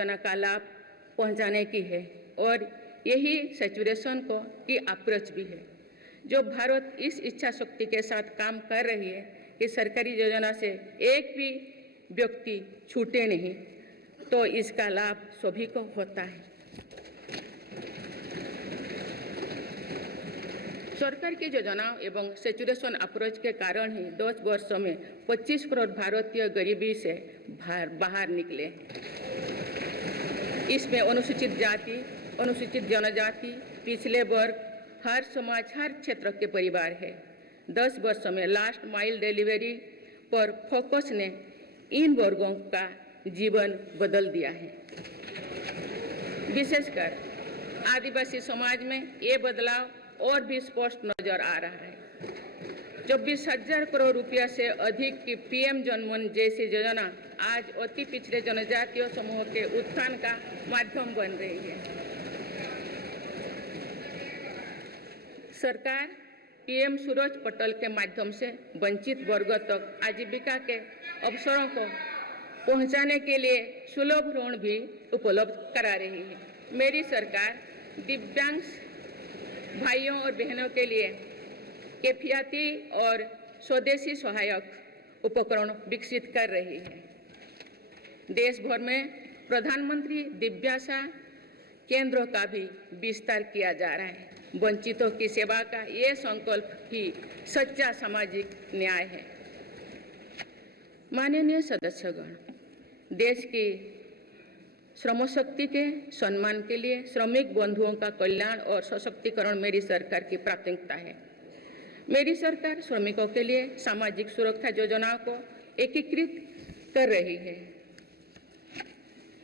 योजना का लाभ पहुंचाने की है और यही सैचुरेशन को की अप्रोच भी है। जो भारत इस इच्छा शक्ति के साथ काम कर रही है कि सरकारी योजना से एक भी व्यक्ति छूटे नहीं, तो इसका लाभ सभी को होता है। सरकार की योजनाओं एवं सैचुरेशन अप्रोच के कारण ही 10 वर्षों में 25 करोड़ भारतीय गरीबी से बाहर निकले। इसमें अनुसूचित जाति, अनुसूचित जनजाति, पिछले वर्ग, हर समाज, हर क्षेत्र के परिवार है। 10 वर्षों में लास्ट माइल डिलीवरी पर फोकस ने इन वर्गों का जीवन बदल दिया है। विशेषकर आदिवासी समाज में ये बदलाव और भी स्पष्ट नजर आ रहा है। 24,000 करोड़ रुपया से अधिक की पीएम जनमन जैसी योजना आज अति पिछड़े जनजातीय समूह के उत्थान का माध्यम बन रही है। सरकार पीएम सूरज पटल के माध्यम से वंचित वर्गों तक आजीविका के अवसरों को पहुंचाने के लिए सुलभ ऋण भी उपलब्ध करा रही है। मेरी सरकार दिव्यांग भाइयों और बहनों के लिए किफायती और स्वदेशी सहायक उपकरण विकसित कर रही है। देश भर में प्रधानमंत्री दिव्याशा केंद्रों का भी विस्तार किया जा रहा है। वंचितों की सेवा का ये संकल्प ही सच्चा सामाजिक न्याय है। माननीय सदस्यगण, देश की श्रम शक्ति के सम्मान के लिए श्रमिक बंधुओं का कल्याण और सशक्तिकरण मेरी सरकार की प्राथमिकता है। मेरी सरकार श्रमिकों के लिए सामाजिक सुरक्षा योजनाओं को एकीकृत कर रही है।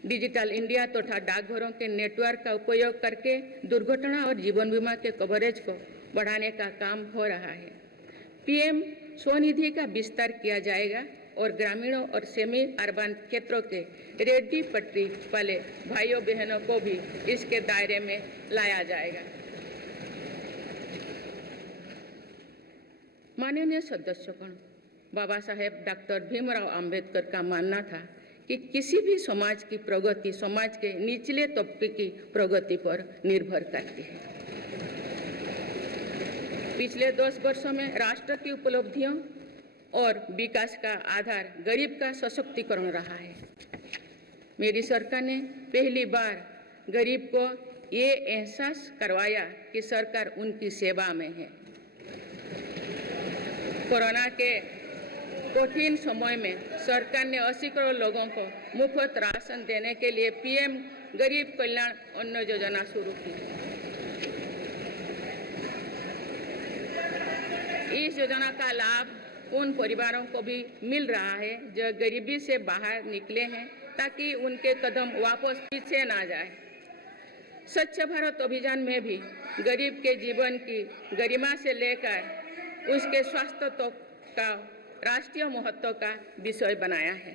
डिजिटल इंडिया तथा डाकघरों के नेटवर्क का उपयोग करके दुर्घटना और जीवन बीमा के कवरेज को बढ़ाने का काम हो रहा है। पीएम स्वनिधि का विस्तार किया जाएगा और ग्रामीणों और सेमी अर्बन क्षेत्रों के रेहड़ी पटरी वाले भाइयों बहनों को भी इसके दायरे में लाया जाएगा। माननीय सदस्यगण, बाबा साहेब डॉक्टर भीमराव अंबेडकर का मानना था कि किसी भी समाज की प्रगति समाज के निचले तबके की प्रगति पर निर्भर करती है। पिछले 10 वर्षों में राष्ट्र की उपलब्धियों और विकास का आधार गरीब का सशक्तिकरण रहा है। मेरी सरकार ने पहली बार गरीब को ये एहसास करवाया कि सरकार उनकी सेवा में है। कोरोना के कठिन समय में सरकार ने 80 करोड़ लोगों को मुफ्त राशन देने के लिए पीएम गरीब कल्याण अन्न योजना शुरू की। इस योजना का लाभ उन परिवारों को भी मिल रहा है जो गरीबी से बाहर निकले हैं, ताकि उनके कदम वापस पीछे ना जाए। स्वच्छ भारत अभियान में भी गरीब के जीवन की गरिमा से लेकर उसके स्वास्थ्य तक का राष्ट्रीय महत्व का विषय बनाया है।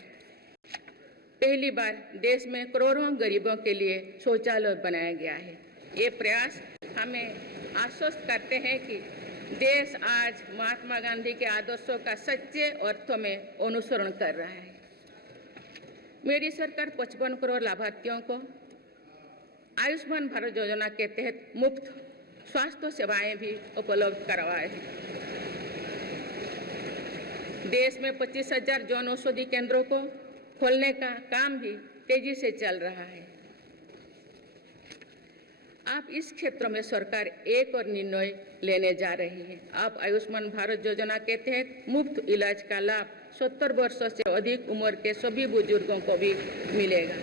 पहली बार देश में करोड़ों गरीबों के लिए शौचालय बनाया गया है। ये प्रयास हमें आश्वस्त करते हैं कि देश आज महात्मा गांधी के आदर्शों का सच्चे अर्थों में अनुसरण कर रहा है। मेरी सरकार 55 करोड़ लाभार्थियों को आयुष्मान भारत योजना के तहत मुफ्त स्वास्थ्य सेवाएं भी उपलब्ध करवाए हैं। देश में 25,000 जन औषधि केंद्रों को खोलने का काम भी तेजी से चल रहा है। आप इस क्षेत्र में सरकार एक और निर्णय लेने जा रही है। आप आयुष्मान भारत योजना के तहत मुफ्त इलाज का लाभ 70 वर्षों से अधिक उम्र के सभी बुजुर्गों को भी मिलेगा।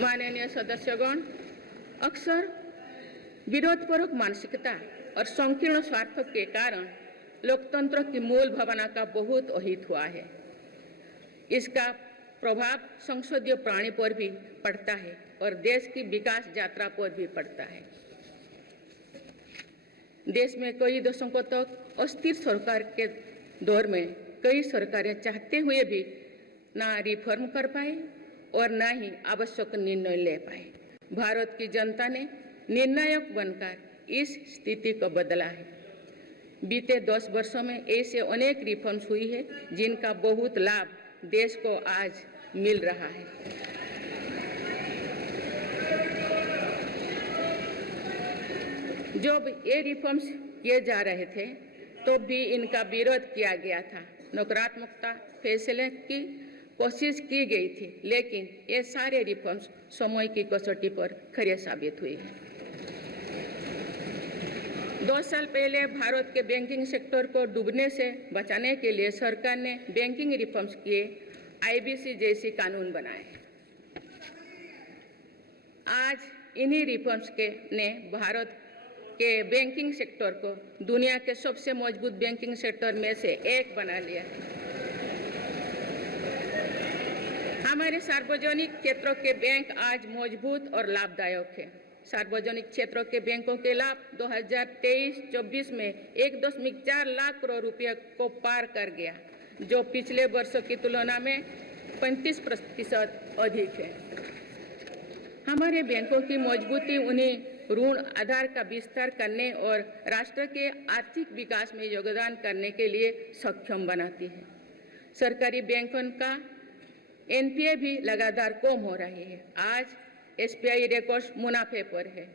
माननीय सदस्यगण, अक्सर विरोधपूर्वक मानसिकता और संकीर्ण स्वार्थ के कारण लोकतंत्र की मूल भावना का बहुत अहित हुआ है। इसका प्रभाव संसदीय प्राणी पर भी पड़ता है और देश की विकास यात्रा पर भी पड़ता है। देश में कई दशकों तक अस्थिर सरकार के दौर में कई सरकारें चाहते हुए भी ना रिफॉर्म कर पाए और ना ही आवश्यक निर्णय ले पाए। भारत की जनता ने निर्णायक बनकर इस स्थिति को बदला है। बीते 10 वर्षों में ऐसे अनेक रिफॉर्म्स हुई है जिनका बहुत लाभ देश को आज मिल रहा है। जब ये रिफॉर्म्स किए जा रहे थे तो भी इनका विरोध किया गया था, नकारात्मकता फैसले की कोशिश की गई थी, लेकिन ये सारे रिफॉर्म्स समय की कसौटी पर खरे साबित हुए हैं। 2 साल पहले भारत के बैंकिंग सेक्टर को डूबने से बचाने के लिए सरकार ने बैंकिंग रिफॉर्म्स किए, आईबीसी जैसी कानून बनाए। आज इन्हीं रिफॉर्म्स ने भारत के बैंकिंग सेक्टर को दुनिया के सबसे मजबूत बैंकिंग सेक्टर में से एक बना लिया है। हमारे सार्वजनिक क्षेत्रों के बैंक आज मजबूत और लाभदायक है। सार्वजनिक क्षेत्रों के बैंकों के लाभ 2023-24 में 1.4 लाख करोड़ रुपये को पार कर गया, जो पिछले वर्षों की तुलना में 35% अधिक है। हमारे बैंकों की मजबूती उन्हें ऋण आधार का विस्तार करने और राष्ट्र के आर्थिक विकास में योगदान करने के लिए सक्षम बनाती है। सरकारी बैंकों का एनपीए भी लगातार कम हो रही है। आज एसबीआई रिकॉर्ड मुनाफे पर है।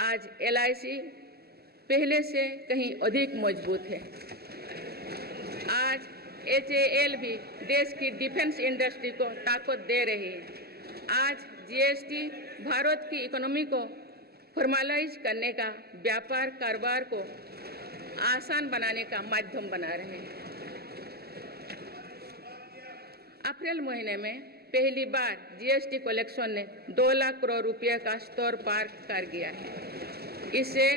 आज एलआईसी पहले से कहीं अधिक मजबूत है। आज एचएएल भी देश की डिफेंस इंडस्ट्री को ताकत दे रही है। आज जीएसटी भारत की इकोनॉमी को फॉर्मलाइज करने का, व्यापार कारोबार को आसान बनाने का माध्यम बना रहे हैं। अप्रैल महीने में पहली बार जीएसटी कलेक्शन ने 2 लाख करोड़ रुपये का स्तर पार कर गया है। इससे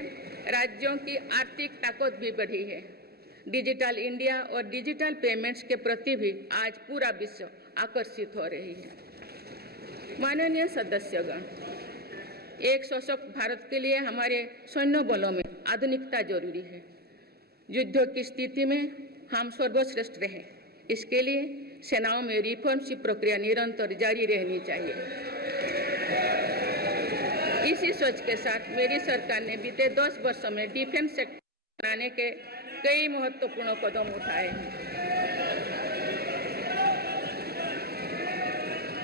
राज्यों की आर्थिक ताकत भी बढ़ी है। डिजिटल इंडिया और डिजिटल पेमेंट्स के प्रति भी आज पूरा विश्व आकर्षित हो रही है। माननीय सदस्यगण, एक सशक्त भारत के लिए हमारे सैन्य बलों में आधुनिकता जरूरी है। युद्ध की स्थिति में हम सर्वश्रेष्ठ रहें, इसके लिए सेनाओं में रिफॉर्म्स की प्रक्रिया निरंतर जारी रहनी चाहिए। इसी सोच के साथ मेरी सरकार ने बीते 10 वर्षों में डिफेंस सेक्टर बनाने के कई महत्वपूर्ण कदम उठाए हैं।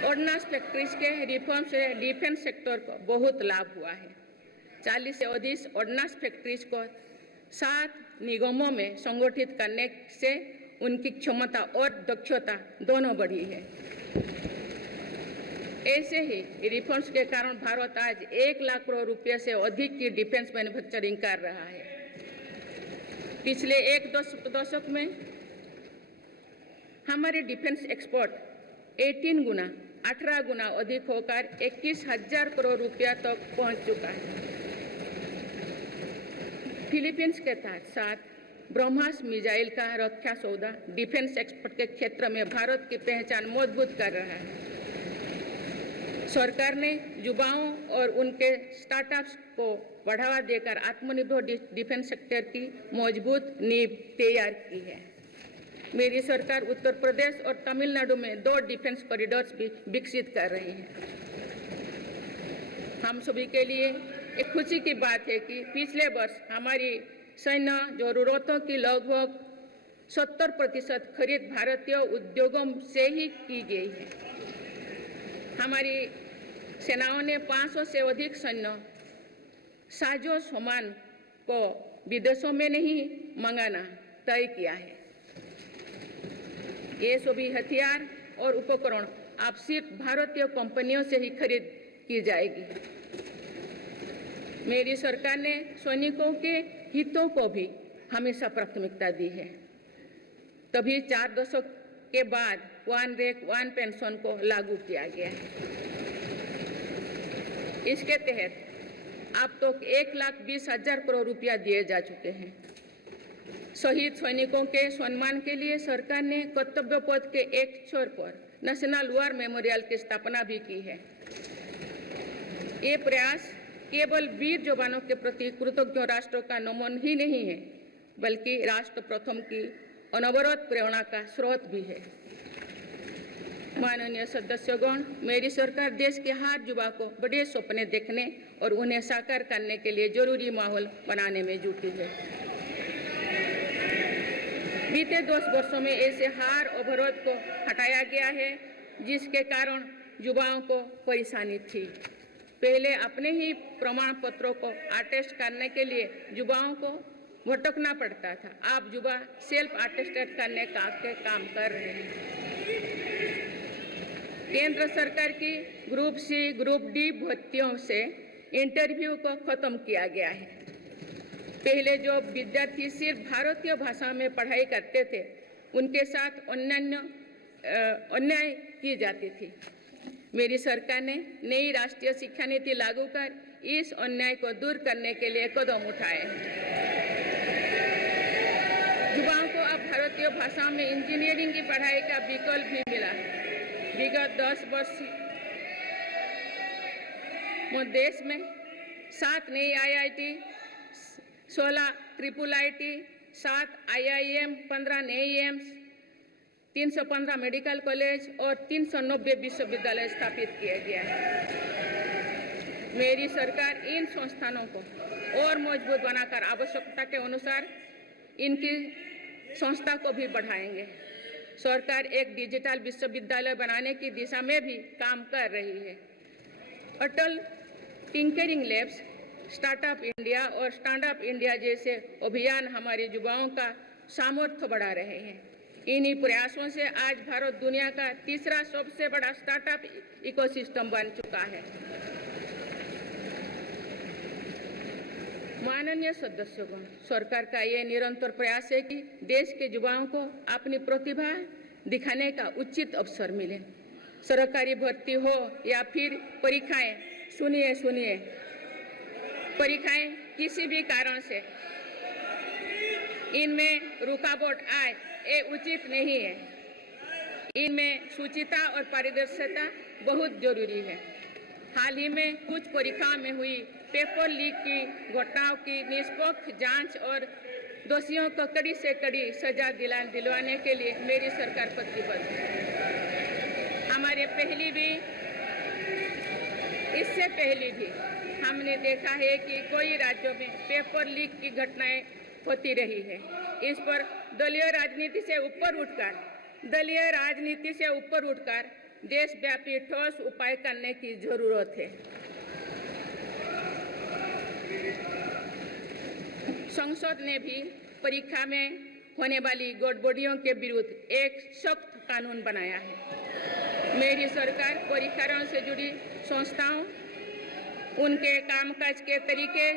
ऑर्डिनेंस फैक्ट्रीज के रिफॉर्म से डिफेंस सेक्टर को बहुत लाभ हुआ है। 40 से अधिक ऑर्डिनेंस फैक्ट्रीज को 7 निगमों में संगठित करने से उनकी क्षमता और दक्षता दोनों बढ़ी है। ऐसे ही रिफॉर्म्स के कारण भारत आज 1 लाख करोड़ रुपये से अधिक की डिफेंस मैन्युफैक्चरिंग कर रहा है। पिछले एक दशक में हमारे डिफेंस एक्सपोर्ट 18 गुना अधिक होकर 21,000 करोड़ रुपया तक पहुंच चुका है। फिलीपींस के साथ ब्रह्मास मिसाइल का रक्षा सौदा डिफेंस एक्सपोर्ट के क्षेत्र में भारत की पहचान मजबूत कर रहा है। सरकार ने युवाओं और उनके स्टार्टअप्स को बढ़ावा देकर आत्मनिर्भर डिफेंस सेक्टर की मजबूत नींव तैयार की है। मेरी सरकार उत्तर प्रदेश और तमिलनाडु में 2 डिफेंस कॉरिडोर्स भी विकसित कर रही है। हम सभी के लिए एक खुशी की बात है कि पिछले वर्ष हमारी सैन्य जरूरतों की लगभग 70% खरीद भारतीय उद्योगों से ही की गई है। हमारी सेनाओं ने 500 से अधिक सैन्य साजो सामान को विदेशों में नहीं मंगाना तय किया है। ये सभी हथियार और उपकरण अब सिर्फ भारतीय कंपनियों से ही खरीद की जाएगी। मेरी सरकार ने सैनिकों के हितों को भी हमेशा प्राथमिकता दी है। तभी 4 दशक के बाद 1 रैंक 1 पेंशन को लागू किया गया है। इसके तहत अब तक 1,20,000 करोड़ रुपया दिए जा चुके हैं। शहीद सैनिकों के सम्मान के लिए सरकार ने कर्तव्य पथ के एक छोर पर नेशनल वॉर मेमोरियल की स्थापना भी की है। ये प्रयास केवल वीर जवानों के प्रति कृतज्ञ राष्ट्र का नमन ही नहीं है, बल्कि राष्ट्र प्रथम की अनवरत प्रेरणा का स्रोत भी है। माननीय सदस्यगण, मेरी सरकार देश के हर युवा को बड़े सपने देखने और उन्हें साकार करने के लिए जरूरी माहौल बनाने में जुटी है। बीते 10 वर्षों में ऐसे हर अवरोध को हटाया गया है जिसके कारण युवाओं को परेशानी थी। पहले अपने ही प्रमाण पत्रों को अटेस्ट करने के लिए युवाओं को भटकना पड़ता था। अब युवा सेल्फ अटेस्टेड करने का काम कर रहे हैं। केंद्र सरकार की ग्रुप सी ग्रुप डी भर्तियों से इंटरव्यू को खत्म किया गया है। पहले जो विद्यार्थी सिर्फ भारतीय भाषा में पढ़ाई करते थे उनके साथ अन्याय की जाती थी। मेरी सरकार ने नई राष्ट्रीय शिक्षा नीति लागू कर इस अन्याय को दूर करने के लिए कदम उठाए हैं। युवाओं को अब भारतीय भाषा में इंजीनियरिंग की पढ़ाई का विकल्प भी मिला है। विगत 10 वर्ष में देश में 7 नई IIT, 16 ट्रिपल IIT, 7 IIM, 15 नए एम्स, 315 मेडिकल कॉलेज और 390 विश्वविद्यालय स्थापित किया गया है। मेरी सरकार इन संस्थानों को और मजबूत बनाकर आवश्यकता के अनुसार इनकी संस्था को भी बढ़ाएंगे। सरकार एक डिजिटल विश्वविद्यालय बनाने की दिशा में भी काम कर रही है। अटल टिंकरिंग लैब्स, स्टार्टअप इंडिया और स्टैंडअप इंडिया जैसे अभियान हमारे युवाओं का सामर्थ्य बढ़ा रहे हैं। इन्हीं प्रयासों से आज भारत दुनिया का तीसरा सबसे बड़ा स्टार्टअप इकोसिस्टम बन चुका है। माननीय सदस्यगण, सरकार का ये निरंतर प्रयास है कि देश के युवाओं को अपनी प्रतिभा दिखाने का उचित अवसर मिले। सरकारी भर्ती हो या फिर परीक्षाएं, सुनिए, परीक्षाएं किसी भी कारण से इनमें रुकावट आए ये उचित नहीं है। इनमें शुचिता और पारदर्शिता बहुत जरूरी है। हाल ही में कुछ परीक्षाओं में हुई पेपर लीक की घटनाओं की निष्पक्ष जांच और दोषियों को कड़ी से कड़ी सजा दिलवाने के लिए मेरी सरकार प्रतिबद्ध है। इससे पहले भी हमने देखा है कि कई राज्यों में पेपर लीक की घटनाएं होती रही है। इस पर दलीय राजनीति से ऊपर उठकर देशव्यापी ठोस उपाय करने की जरूरत है। संसद ने भी परीक्षा में होने वाली गड़बड़ियों के विरुद्ध एक सख्त कानून बनाया है। मेरी सरकार परीक्षाओं से जुड़ी संस्थाओं, उनके कामकाज के तरीके,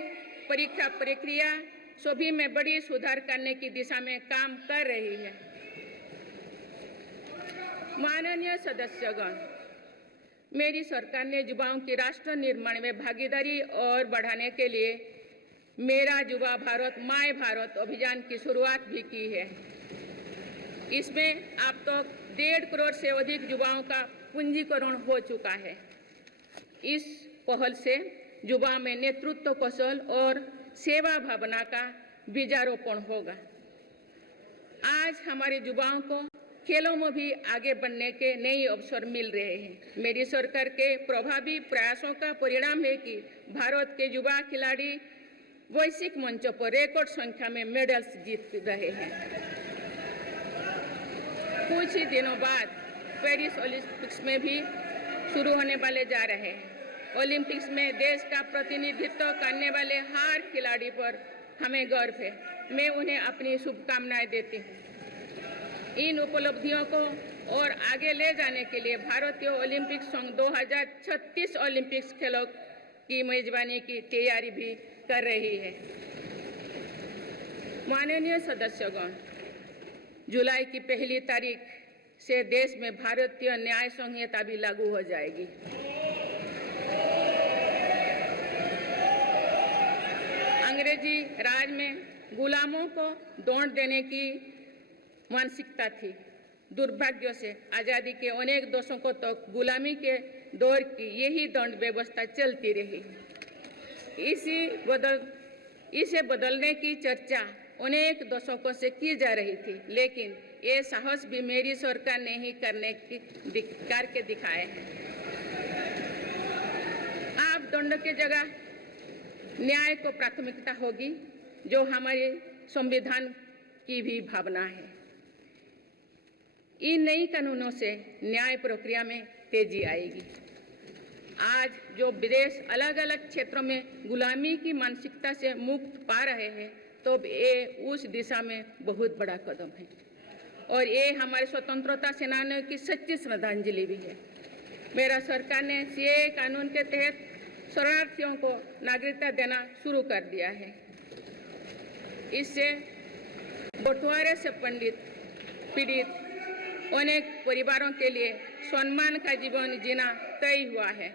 परीक्षा प्रक्रिया सभी में बड़ी सुधार करने की दिशा में काम कर रही है। माननीय सदस्यगण, मेरी सरकार ने युवाओं की राष्ट्र निर्माण में भागीदारी और बढ़ाने के लिए मेरा युवा भारत माय भारत अभियान की शुरुआत भी की है। इसमें अब तक 1.5 करोड़ से अधिक युवाओं का पंजीकरण हो चुका है। इस पहल से युवा में नेतृत्व कौशल और सेवा भावना का बीजारोपण होगा। आज हमारे युवाओं को खेलों में भी आगे बढ़ने के नए अवसर मिल रहे हैं। मेरी सरकार के प्रभावी प्रयासों का परिणाम है कि भारत के युवा खिलाड़ी वैश्विक मंचों पर रिकॉर्ड संख्या में मेडल्स जीत रहे हैं। कुछ ही दिनों बाद पेरिस ओलंपिक्स में भी शुरू होने वाले जा रहे हैं। ओलंपिक्स में देश का प्रतिनिधित्व करने वाले हर खिलाड़ी पर हमें गर्व है। मैं उन्हें अपनी शुभकामनाएं देती हूँ। इन उपलब्धियों को और आगे ले जाने के लिए भारतीय ओलंपिक संघ 2036 ओलंपिक्स खेलों की मेजबानी की तैयारी भी कर रही है। माननीय सदस्यगण, जुलाई की 1 तारीख से देश में भारतीय न्याय संहिता भी लागू हो जाएगी। अंग्रेजी राज में गुलामों को दंड देने की मानसिकता थी। दुर्भाग्य से आज़ादी के अनेक दशकों तक गुलामी के दौर की यही दंड व्यवस्था चलती रही। इसे बदलने की चर्चा अनेक दशकों से की जा रही थी, लेकिन ये साहस भी मेरी सरकार ने ही करके दिखाए हैं। अब दंड के जगह न्याय को प्राथमिकता होगी, जो हमारे संविधान की भी भावना है। इन नई कानूनों से न्याय प्रक्रिया में तेजी आएगी। आज जो विदेश अलग अलग क्षेत्रों में गुलामी की मानसिकता से मुक्त पा रहे हैं, तो ये उस दिशा में बहुत बड़ा कदम है और ये हमारे स्वतंत्रता सेनानियों की सच्ची श्रद्धांजलि भी है। मेरा सरकार ने सीएए कानून के तहत शरणार्थियों को नागरिकता देना शुरू कर दिया है। इससे बंटवारे से पीड़ित अनेक परिवारों के लिए सम्मान का जीवन जीना तय हुआ है।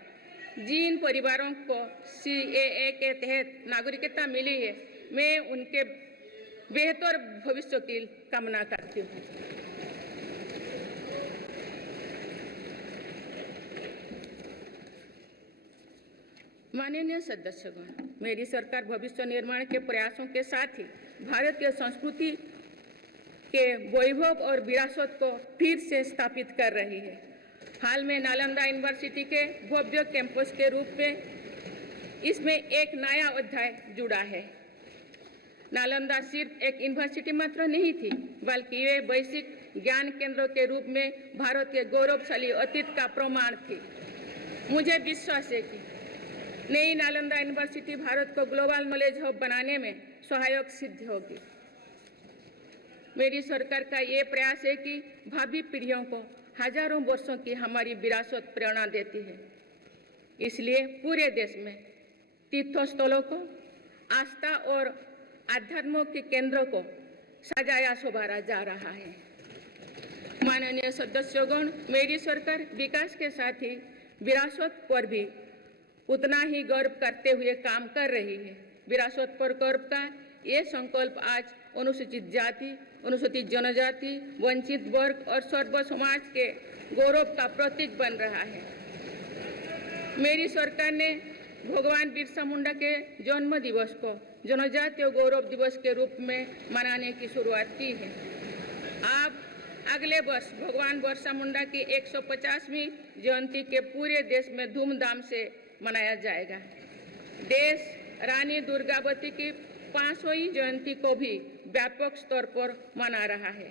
जिन परिवारों को सीएए के तहत नागरिकता मिली है, मैं उनके बेहतर भविष्य की कामना करती हूँ। माननीय सदस्यगण, मेरी सरकार भविष्य निर्माण के प्रयासों के साथ ही भारतीय संस्कृति के वैभव और विरासत को फिर से स्थापित कर रही है। हाल में नालंदा यूनिवर्सिटी के भव्य कैंपस के रूप में इसमें एक नया अध्याय जुड़ा है। नालंदा सिर्फ एक यूनिवर्सिटी मात्र नहीं थी, बल्कि वे वैश्विक ज्ञान केंद्र के रूप में भारत के गौरवशाली अतीत का प्रमाण थी। मुझे विश्वास है कि नई नालंदा यूनिवर्सिटी भारत को ग्लोबल नॉलेज हब बनाने में सहायक सिद्ध होगी। मेरी सरकार का ये प्रयास है कि भावी पीढ़ियों को हजारों वर्षों की हमारी विरासत प्रेरणा देती है। इसलिए पूरे देश में तीर्थस्थलों को, आस्था और आध्यात्म के केंद्रों को सजाया संवारा जा रहा है। माननीय सदस्यगण, मेरी सरकार विकास के साथ ही विरासत पर भी उतना ही गर्व करते हुए काम कर रही है। विरासत पर गर्व का ये संकल्प आज अनुसूचित जाति, अनुसूचित जनजाति, वंचित वर्ग और सर्व समाज के गौरव का प्रतीक बन रहा है। मेरी सरकार ने भगवान बिरसा मुंडा के जन्म दिवस को जनजातीय गौरव दिवस के रूप में मनाने की शुरुआत की है। अब अगले वर्ष भगवान बिरसा मुंडा की 150वीं जयंती के पूरे देश में धूमधाम से मनाया जाएगा। देश रानी दुर्गावती की 500वीं जयंती को भी व्यापक स्तर पर मना रहा है।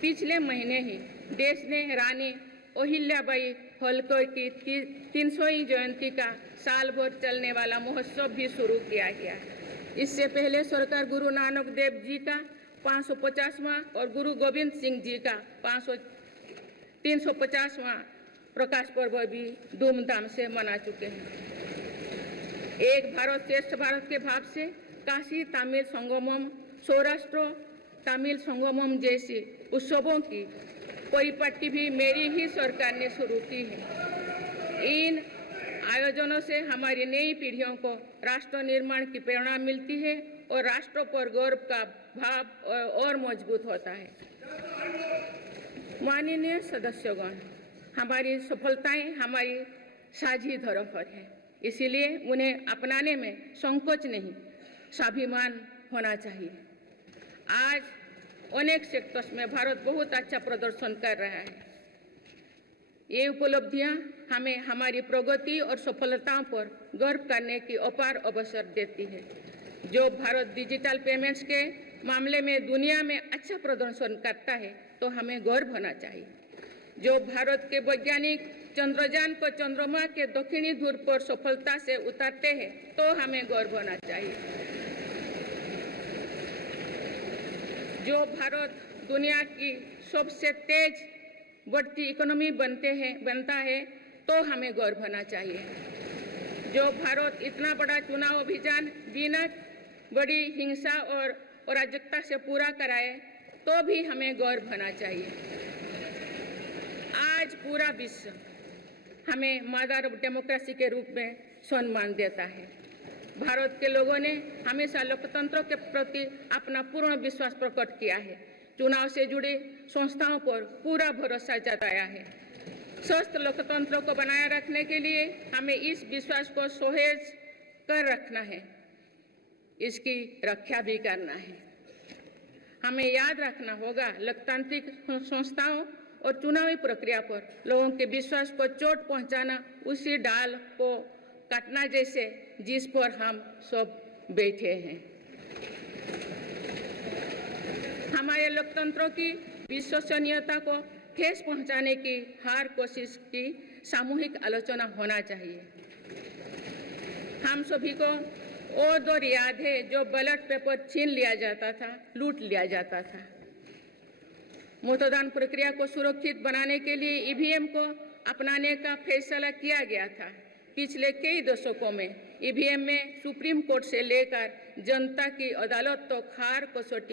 पिछले महीने ही देश ने रानी अहिल्याबाई होलकर की 300वीं जयंती का साल भर चलने वाला महोत्सव भी शुरू किया गया। इससे पहले सरकार गुरु नानक देव जी का 550वां और गुरु गोविंद सिंह जी का 350वां प्रकाश पर्व भी धूमधाम से मना चुके हैं। एक भारत श्रेष्ठ भारत के भाव से काशी तमिल संगमम, सौराष्ट्र तमिल संगमम जैसे उत्सवों की परिपाटी भी मेरी ही सरकार ने शुरू की है। इन आयोजनों से हमारी नई पीढ़ियों को राष्ट्र निर्माण की प्रेरणा मिलती है और राष्ट्र पर गौरव का भाव और मजबूत होता है। माननीय सदस्यगण, हमारी सफलताएं हमारी साझी धरोहर है, इसीलिए उन्हें अपनाने में संकोच नहीं, स्वाभिमान होना चाहिए। आज अनेक सेक्टर्स में भारत बहुत अच्छा प्रदर्शन कर रहा है। ये उपलब्धियां हमें हमारी प्रगति और सफलताओं पर गर्व करने की अपार अवसर देती है। जो भारत डिजिटल पेमेंट्स के मामले में दुनिया में अच्छा प्रदर्शन करता है, तो हमें गर्व होना चाहिए। जो भारत के वैज्ञानिक चंद्रयान को चंद्रमा के दक्षिणी ध्रुव पर सफलता से उतारते हैं, तो हमें गर्व होना चाहिए। जो भारत दुनिया की सबसे तेज बढ़ती इकोनॉमी बनता है, तो हमें गर्व होना चाहिए। जो भारत इतना बड़ा चुनाव अभियान बिना बड़ी हिंसा और अराजकता से पूरा कराए, तो भी हमें गर्व होना चाहिए। आज पूरा विश्व हमें मदर ऑफ डेमोक्रेसी के रूप में सम्मान देता है। भारत के लोगों ने हमेशा लोकतंत्र के प्रति अपना पूर्ण विश्वास प्रकट किया है। चुनाव से जुड़ी संस्थाओं पर पूरा भरोसा जताया है। स्वस्थ लोकतंत्र को बनाए रखने के लिए हमें इस विश्वास को सुसह्य कर रखना है, इसकी रक्षा भी करना है। हमें याद रखना होगा, लोकतांत्रिक संस्थाओं और चुनावी प्रक्रिया पर लोगों के विश्वास को चोट पहुंचाना उसी डाल को काटना जैसे जिस पर हम सब बैठे हैं। हमारे लोकतंत्रों की विश्वसनीयता को ठेस पहुंचाने की हर कोशिश की सामूहिक आलोचना होना चाहिए। हम सभी को वो दौर याद है जो बैलेट पेपर छीन लिया जाता था, लूट लिया जाता था। मतदान प्रक्रिया को सुरक्षित बनाने के लिए ईवीएम को अपनाने का फैसला किया गया था। पिछले कई दशकों में ईवीएम में सुप्रीम कोर्ट से लेकर जनता की अदालत तक हर कसौटी